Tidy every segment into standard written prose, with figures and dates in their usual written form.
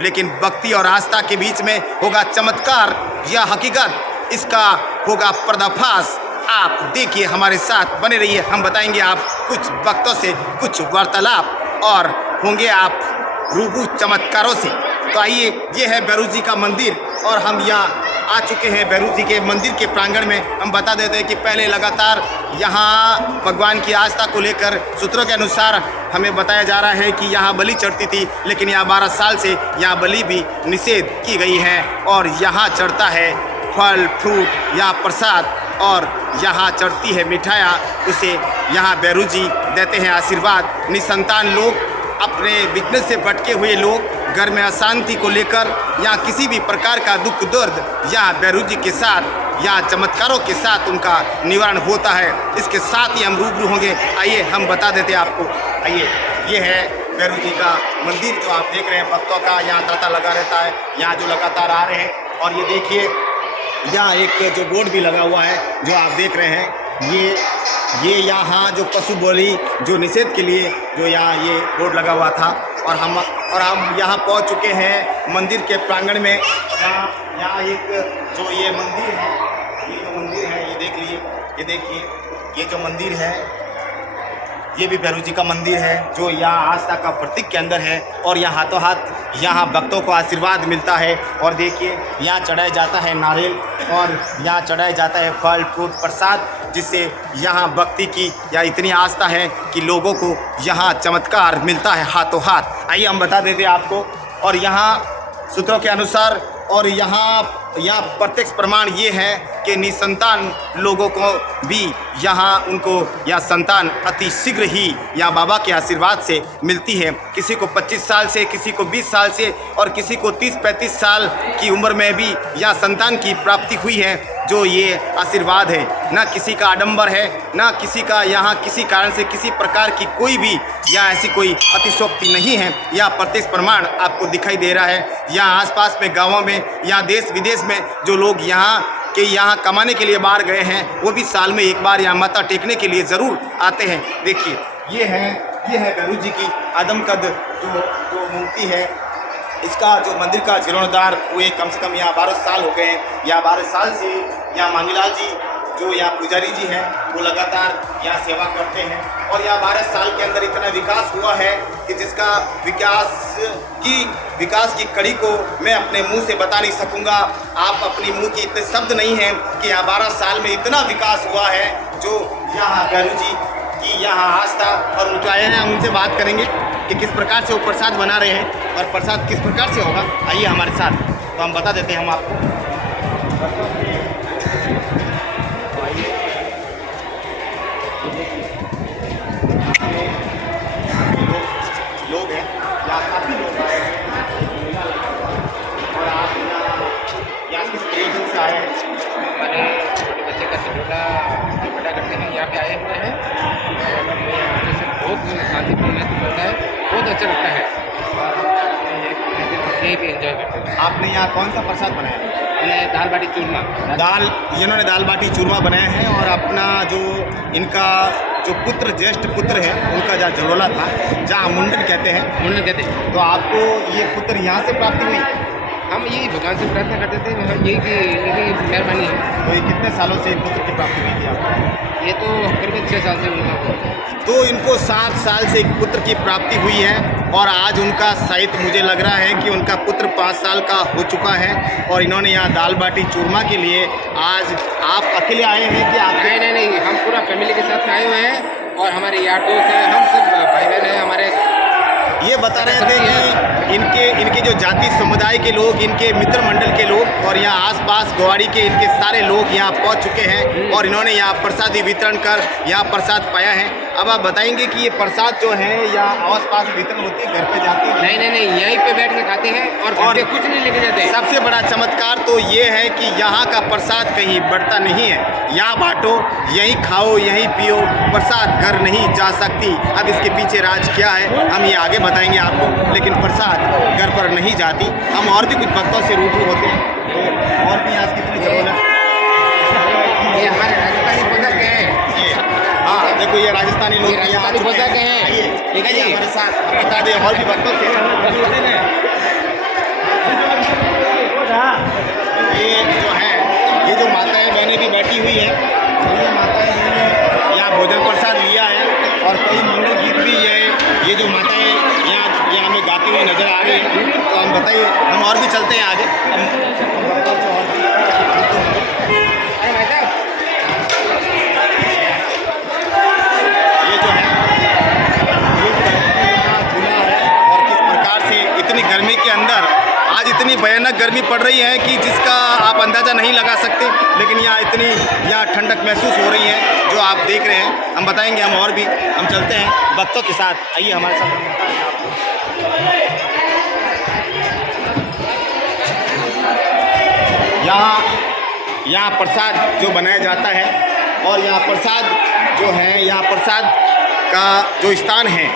लेकिन भक्ति और आस्था के बीच में होगा चमत्कार या हकीकत, इसका होगा पर्दाफाश। आप देखिए, हमारे साथ बने रहिए, हम बताएंगे आप कुछ भक्तों से कुछ वार्तालाप और होंगे आप रूबरू चमत्कारों से। तो आइए, ये है भैरू जी का मंदिर और हम यहाँ आ चुके हैं भैरू जी के मंदिर के प्रांगण में। हम बता देते हैं कि पहले लगातार यहाँ भगवान की आस्था को लेकर सूत्रों के अनुसार हमें बताया जा रहा है कि यहाँ बलि चढ़ती थी, लेकिन यहाँ 12 साल से यहाँ बलि भी निषेध की गई है और यहाँ चढ़ता है फल फ्रूट या प्रसाद और यहाँ चढ़ती है मिठाइयाँ। उसे यहाँ भैरू जी देते हैं आशीर्वाद। निसंतान लोग, अपने बिजनेस से भटके हुए लोग, घर में अशांति को लेकर या किसी भी प्रकार का दुख दर्द या भैरू जी के साथ या चमत्कारों के साथ उनका निवारण होता है। इसके साथ ही हम रूबरू होंगे। आइए, हम बता देते हैं आपको। आइए, ये है भैरू जी का मंदिर जो आप देख रहे हैं। भक्तों का यहाँ तांता लगा रहता है, यहाँ जो लगातार आ रहे हैं। और ये देखिए, यहाँ एक जो बोर्ड भी लगा हुआ है जो आप देख रहे हैं, ये यहाँ जो पशु बलि जो निषेध के लिए जो यहाँ ये बोर्ड लगा हुआ था। और हम यहाँ पहुँच चुके हैं मंदिर के प्रांगण में। यहाँ एक जो ये मंदिर है, ये देख लीजिए, ये देखिए, ये जो मंदिर है ये भी भैरू जी का मंदिर है जो यहाँ आस्था का प्रतीक के अंदर है। और यहाँ हाथों हाथ यहाँ भक्तों को आशीर्वाद मिलता है। और देखिए, यहाँ चढ़ाया जाता है नारियल और यहाँ चढ़ाया जाता है फल फ्रूट प्रसाद, जिससे यहाँ भक्ति की या इतनी आस्था है कि लोगों को यहाँ चमत्कार मिलता है हाथों हाथ। आइए, हम बता देते हैं आपको। और यहाँ सूत्रों के अनुसार और यहाँ प्रत्यक्ष प्रमाण ये है कि निसंतान लोगों को भी यहाँ उनको या संतान अति शीघ्र ही या बाबा के आशीर्वाद से मिलती है। किसी को 25 साल से, किसी को 20 साल से और किसी को 30-35 साल की उम्र में भी या संतान की प्राप्ति हुई है। जो ये आशीर्वाद है, ना किसी का आडंबर है, ना किसी का यहाँ किसी कारण से किसी प्रकार की कोई भी या ऐसी कोई अतिशोक्ति नहीं है। यह प्रत्यक्ष प्रमाण आपको दिखाई दे रहा है। यहाँ आसपास में गाँवों में या देश विदेश में जो लोग यहाँ कमाने के लिए बाहर गए हैं, वो भी साल में एक बार यहाँ माथा टेकने के लिए ज़रूर आते हैं। देखिए, ये है भैरू जी की आदमकद जो मूर्ति है। इसका जो मंदिर का जीर्णोद्धार हुए कम से कम यहाँ 12 साल हो गए हैं। यहाँ 12 साल से यहाँ मांगीलाल जी जो यहाँ पुजारी जी हैं वो लगातार यहाँ सेवा करते हैं। और यहाँ 12 साल के अंदर इतना विकास हुआ है कि जिसका विकास की कड़ी को मैं अपने मुंह से बता नहीं सकूंगा। आप अपनी मुंह की इतने शब्द नहीं हैं कि यहाँ 12 साल में इतना विकास हुआ है। जो यहाँ भैरू जी की यहाँ आस्था और उनके आए हैं, हम उनसे बात करेंगे कि किस प्रकार से वो प्रसाद बना रहे हैं और प्रसाद किस प्रकार से होगा। आइए हमारे साथ, तो हम बता देते हैं हम आपको। लोग हैं यहाँ, काफ़ी लोग आए हैं और आप यहाँ किस तरीके से आए हैं? हमारे छोटे बच्चे का सिलोला बड़ा करते हैं, यहाँ पे आए हुए हैं। बहुत शांतिपूर्ण होता है, बहुत अच्छा लगता है और यही भी एंजॉय करते हैं। आपने यहाँ कौन सा प्रसाद बनाया है? मैंने दाल बाटी चूरमा इन्होंने दाल बाटी चूरमा बनाए हैं। और अपना जो इनका जो पुत्र, ज्येष्ठ पुत्र है, उनका जहाँ जलोला था, जहाँ मुंडन कहते हैं, तो आपको ये पुत्र यहाँ से प्राप्ति हुई? हम यही भगवान से प्रार्थना करते थे, यही कि इनकी मेहरबानी है। तो ये कितने सालों से पुत्र की प्राप्ति हुई थी आपको? ये तो करीब 6 साल से उनका हुआ। तो इनको 7 साल से एक पुत्र की प्राप्ति हुई है और आज उनका शायद मुझे लग रहा है कि उनका पुत्र 5 साल का हो चुका है। और इन्होंने यहाँ दाल बाटी चूरमा के लिए आज आप अकेले आए हैं कि आप? नहीं, हम पूरा फैमिली के साथ में आए हुए हैं और हमारे यार दोस्त हैं, हम सब भाई बहन हैं हमारे। ये बता रहे थे कि इनके जो जाति समुदाय के लोग, इनके मित्र मंडल के लोग और यहाँ आसपास ग्वाड़ी के इनके सारे लोग यहाँ पहुँच चुके हैं और इन्होंने यहाँ प्रसादी वितरण कर यहाँ प्रसाद पाया है। अब आप बताएंगे कि ये प्रसाद जो है या आस पास वितरण होती है, घर पे जाती है? नहीं, यहीं पे बैठ के खाते हैं और कुछ नहीं लेके जाते। सबसे बड़ा चमत्कार तो ये है कि यहाँ का प्रसाद कहीं बढ़ता नहीं है। यहाँ बांटो, यहीं खाओ, यहीं पियो, प्रसाद घर नहीं जा सकती। अब इसके पीछे राज क्या है हम ये आगे बताएंगे आपको, लेकिन प्रसाद घर पर नहीं जाती। हम और भी कुछ भक्तों से रूबरू होते हैं, तो और भी आज कितनी जरूरत है। ये हमारे राजस्थानी पोशाक है। हाँ, देखो ये राजस्थानी लोग यहाँ राजस्थानी पोशाक हैं। ठीक है जी, हमारे साथ बता दें और भी भक्तों से माताएं भी बैठी हुई हैं। और ये माताएं ने यहाँ भोजन प्रसाद लिया है और कई मंगल गीत भी ये जो माताएं यहाँ हमें गाती हुई नजर आ रही हैं। तो हम बताइए, हम और भी चलते हैं आगे। अरे भाई साहब, ये जो है ये चूल्हा है और किस प्रकार से इतनी गर्मी के अंदर आज इतनी भयानक गर्मी पड़ रही है कि जिसका आप अंदाज़ा नहीं लगा सकते। लेकिन यहाँ ठंडक महसूस हो रही है जो आप देख रहे हैं। हम बताएंगे, हम और भी हम चलते हैं भक्तों के साथ। आइए हमारे साथ। यहाँ प्रसाद जो बनाया जाता है और यहाँ प्रसाद जो है, यहाँ प्रसाद का जो स्थान है,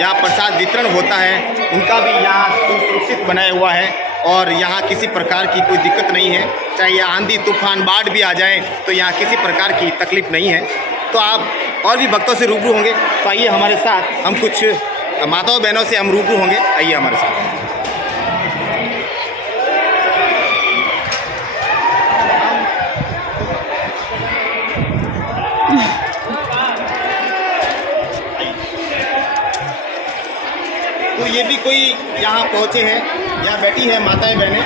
यहाँ प्रसाद वितरण होता है, उनका भी यहाँ सुरक्षित बनाया हुआ है और यहाँ किसी प्रकार की कोई दिक्कत नहीं है। चाहे यहाँ आंधी तूफान बाढ़ भी आ जाए तो यहाँ किसी प्रकार की तकलीफ नहीं है। तो आप और भी भक्तों से रूबरू होंगे, तो आइए हमारे साथ, हम कुछ माताओं बहनों से हम रूबरू होंगे। आइए हमारे साथ। तो ये भी कोई यहाँ पहुँचे हैं, यहाँ बैठी है माताएं बहनें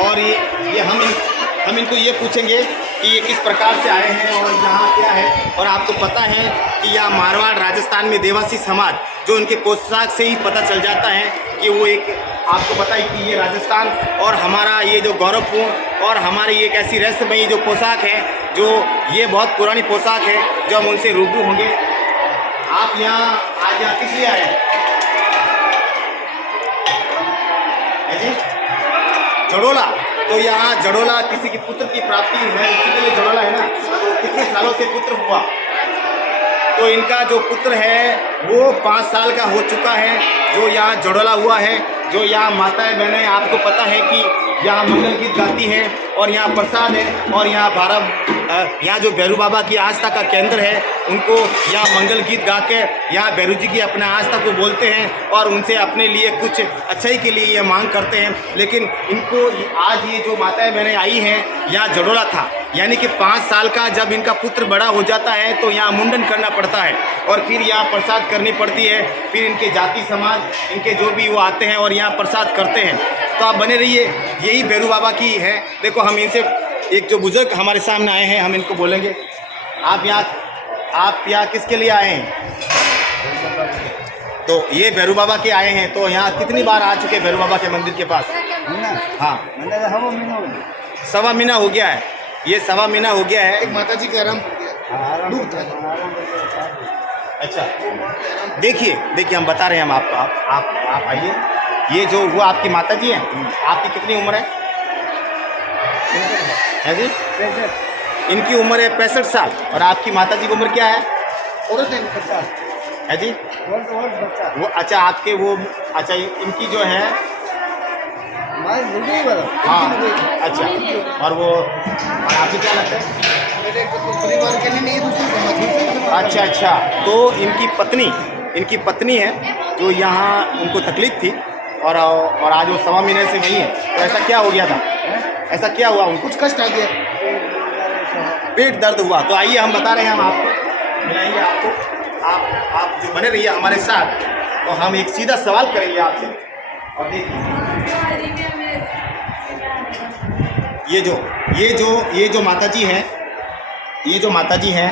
और ये हम इनको ये पूछेंगे कि ये किस प्रकार से आए हैं और यहाँ क्या है। और आपको पता है कि यहाँ मारवाड़ राजस्थान में देवासी समाज, जो उनके पोशाक से ही पता चल जाता है कि वो एक, आपको पता है कि ये राजस्थान और हमारा ये जो गौरवपूर्ण और हमारी एक ऐसी रहस्यमयी जो पोशाक है, जो ये बहुत पुरानी पोशाक है, जो हम उनसे रूबरू होंगे। आप आज यहाँ किस लिए आए हैं? जी जड़ोला। तो यहाँ जड़ोला किसी की पुत्र की प्राप्ति है, उसी के लिए जड़ोला है ना। तो कितने सालों से पुत्र हुआ? तो इनका जो पुत्र है वो 5 साल का हो चुका है, जो यहाँ जड़ोला हुआ है। जो यहाँ माताएं बहनें, आपको पता है कि यहाँ मंगल गीत गाती हैं और यहाँ प्रसाद है और यहाँ जो भैरू बाबा की आस्था का केंद्र है, उनको यहाँ मंगल गीत गा के यहाँ भैरू जी की अपने आस्था को बोलते हैं और उनसे अपने लिए कुछ अच्छाई के लिए ये मांग करते हैं। लेकिन इनको आज ये जो माताएं बहनें आई हैं, यहाँ जड़ोला था, यानी कि 5 साल का जब इनका पुत्र बड़ा हो जाता है तो यहाँ मुंडन करना पड़ता है और फिर यहाँ प्रसाद करनी पड़ती है। फिर इनके जाति समाज, इनके जो भी वो आते हैं और यहाँ प्रसाद करते हैं। तो आप बने रहिए, यही भैरू बाबा की है। देखो, हम इनसे, एक जो बुजुर्ग हमारे सामने आए हैं, हम इनको बोलेंगे, आप यहाँ किसके लिए आए हैं? तो ये भैरू बाबा के आए हैं। तो यहाँ कितनी बार आ चुके भैरू बाबा के मंदिर के पास? हाँ, 1.25 महीना हो गया है। ये 1.25 महीना हो गया है। माता जी का आराम। अच्छा, देखिए हम बता रहे हैं, हम आप आइए। ये जो वो आपकी माता जी हैं, आपकी कितनी उम्र है जी? इनकी उम्र है 65 साल और आपकी माता जी की उम्र क्या है? है जी? वो अच्छा, आपके वो, अच्छा इनकी जो है, हाँ अच्छा, और वो, और आपको क्या लगता है? परिवार के लिए नहीं, दूसरे समाज। अच्छा, तो इनकी पत्नी है जो यहाँ उनको तकलीफ थी और आज वो 1.25 महीने से वही है। तो ऐसा क्या हो गया था? ऐसा क्या हुआ उनको? कुछ कष्ट आ गया, पेट दर्द हुआ। तो आइए, हम बता रहे हैं, हम आपको मिलाएंगे आपको। आप जो बने रहिए हमारे साथ। तो हम एक सीधा सवाल करेंगे आपसे। और देखिए, ये जो माताजी हैं, ये जो माताजी हैं,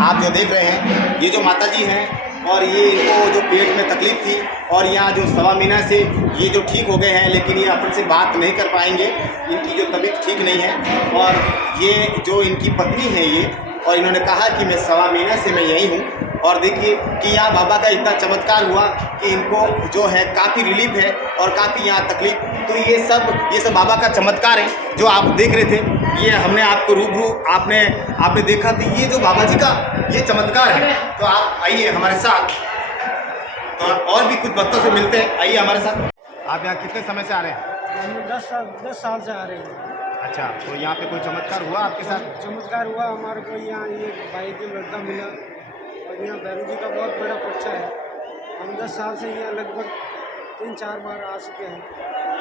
आप जो देख रहे हैं, ये जो माताजी हैं, और ये इनको जो पेट में तकलीफ थी और यहाँ जो 1.25 महीना से ये जो ठीक हो गए हैं, लेकिन ये अपन से बात नहीं कर पाएंगे, इनकी जो तबीयत ठीक नहीं है। और ये जो इनकी पत्नी है ये, और इन्होंने कहा कि मैं 1.25 महीने से मैं यही हूँ। और देखिए कि यहाँ बाबा का इतना चमत्कार हुआ कि इनको जो है काफ़ी रिलीफ है और काफ़ी यहाँ तकलीफ। तो ये सब बाबा का चमत्कार है जो आप देख रहे थे। ये हमने आपको रूबरू आपने देखा कि ये जो बाबा जी का ये चमत्कार है। तो आप आइए हमारे साथ, तो और भी कुछ भक्तों से मिलते हैं। आइए हमारे साथ। आप यहाँ कितने समय से आ रहे हैं? हम 10 साल से आ रहे हैं। अच्छा, तो यहाँ पे कोई चमत्कार हुआ आपके साथ? चमत्कार हुआ हमारे को। यहाँ ये भाई की लड़का मिला और यहाँ भैरू जी का बहुत बड़ा पर्चा है। हम 10 साल से यहाँ लगभग 3-4 बार आ चुके हैं।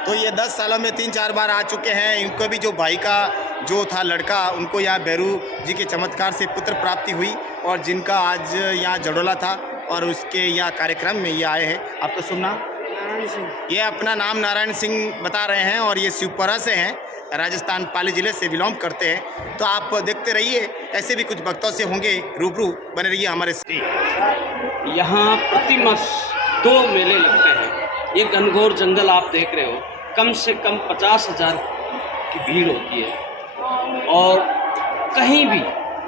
तो ये 10 सालों में 3-4 बार आ चुके हैं। इनको भी जो भाई का जो था लड़का, उनको यहाँ भैरू जी के चमत्कार से पुत्र प्राप्ति हुई और जिनका आज यहाँ जड़ोला था और उसके यहाँ कार्यक्रम में ये आए हैं। आपका शुभ नाम? नारायण सिंह। ये अपना नाम नारायण सिंह बता रहे हैं और ये शिवपुरा से हैं, राजस्थान पाली जिले से बिलोंग करते हैं। तो आप देखते रहिए, ऐसे भी कुछ भक्तों से होंगे रूबरू, बने रहिए हमारे साथ। यहाँ प्रतिमास 2 मेले लगते हैं। ये घनघोर जंगल आप देख रहे हो, कम से कम 50,000 की भीड़ होती है और कहीं भी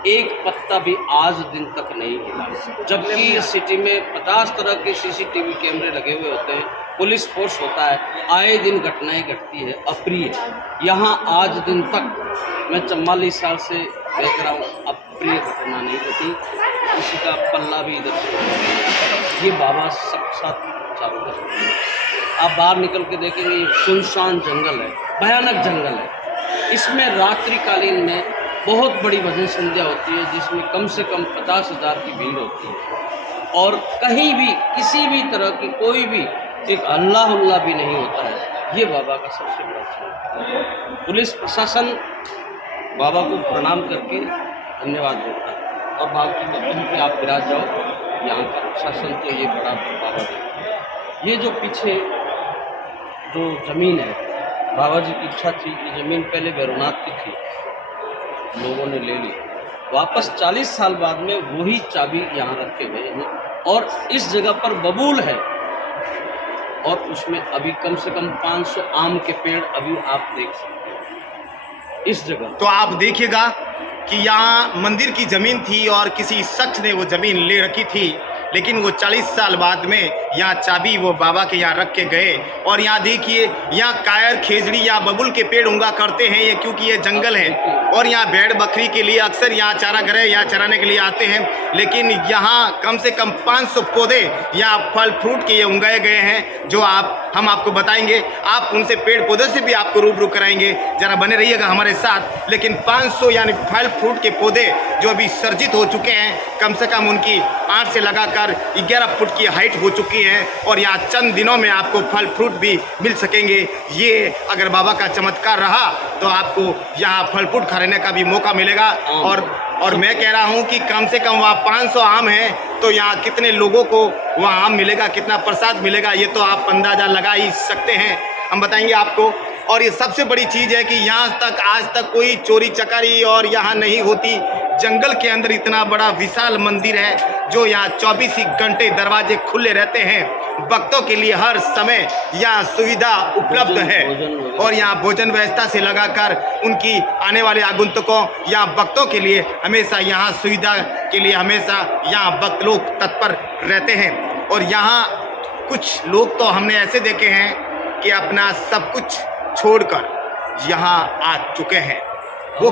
एक पत्ता भी आज दिन तक नहीं हिला। जबकि इस सिटी में 50 तरह के CCTV कैमरे लगे हुए होते हैं, पुलिस फोर्स होता है, आए दिन घटनाएं घटती है अप्रिय। यहाँ आज दिन तक मैं 44 साल से देख रहा हूँ, अप्रिय घटना नहीं घटी, किसी का पल्ला भी इधर से। ये बाबा साक्षात चालू कर रहे हैं। आप बाहर निकल के देखेंगे, ये सुनसान जंगल है, भयानक जंगल है। इसमें रात्रिकालीन में बहुत बड़ी भजन संध्या होती है, जिसमें कम से कम 50,000 की भीड़ होती है और कहीं भी किसी भी तरह की कोई भी एक हल्ला हुल्ला भी नहीं होता है। ये बाबा का सबसे बड़ा चमत्कार है। पुलिस प्रशासन बाबा को प्रणाम करके धन्यवाद देता है और बाकी कहीं पे आप विराज जाओ, यहाँ का प्रशासन तो ये बड़ा बाबा है। ये जो पीछे जो ज़मीन है, बाबा जी की इच्छा थी, ये ज़मीन पहले भैरवनाथ की थी, लोगों ने ले ली। वापस 40 साल बाद में वही चाबी यहाँ रखे गए हैं और इस जगह पर बबूल है और उसमें अभी कम से कम 500 आम के पेड़ अभी आप देख सकते हैं इस जगह। तो आप देखिएगा कि यहाँ मंदिर की ज़मीन थी और किसी शख्स ने वो ज़मीन ले रखी थी, लेकिन वो 40 साल बाद में यहाँ चाबी वो बाबा के यहाँ रख के गए। और यहाँ देखिए, यहाँ कायर, खेजड़ी या बबुल के पेड़ उंगा करते हैं ये, क्योंकि ये जंगल है और यहाँ भेड़ बकरी के लिए अक्सर यहाँ चारा गृह यहाँ चराने के लिए आते हैं। लेकिन यहाँ कम से कम 500 पौधे यहाँ फल फ्रूट के ये उगाए गए हैं, जो हम आपको बताएंगे। आप उनसे पेड़ पौधे से भी आपको रूबरू कराएंगे, ज़रा बने रहिएगा हमारे साथ। लेकिन 500 यानी फल फ्रूट के पौधे जो अभी सर्जित हो चुके हैं, कम से कम उनकी 8 से लगाकर 11 फुट की हाइट हो चुकी है और यहाँ चंद दिनों में आपको फल फ्रूट भी मिल सकेंगे। ये अगर बाबा का चमत्कार रहा तो आपको यहाँ फल फ्रूट खाने का भी मौका मिलेगा। और मैं कह रहा हूँ कि कम से कम वहाँ 500 आम हैं, तो यहाँ कितने लोगों को वहाँ आम मिलेगा, कितना प्रसाद मिलेगा, ये तो आप अंदाज़ा लगा ही सकते हैं। हम बताएंगे आपको। और ये सबसे बड़ी चीज़ है कि यहाँ तक आज तक कोई चोरी चकारी और यहाँ नहीं होती। जंगल के अंदर इतना बड़ा विशाल मंदिर है, जो यहाँ 24 ही घंटे दरवाजे खुले रहते हैं। भक्तों के लिए हर समय यहाँ सुविधा उपलब्ध है और यहाँ भोजन व्यवस्था से लगाकर उनकी आने वाले आगंतुकों या भक्तों के लिए हमेशा यहाँ सुविधा के लिए हमेशा यहाँ भक्त लोग तत्पर रहते हैं। और यहाँ कुछ लोग तो हमने ऐसे देखे हैं कि अपना सब कुछ छोड़कर यहाँ आ चुके हैं। वो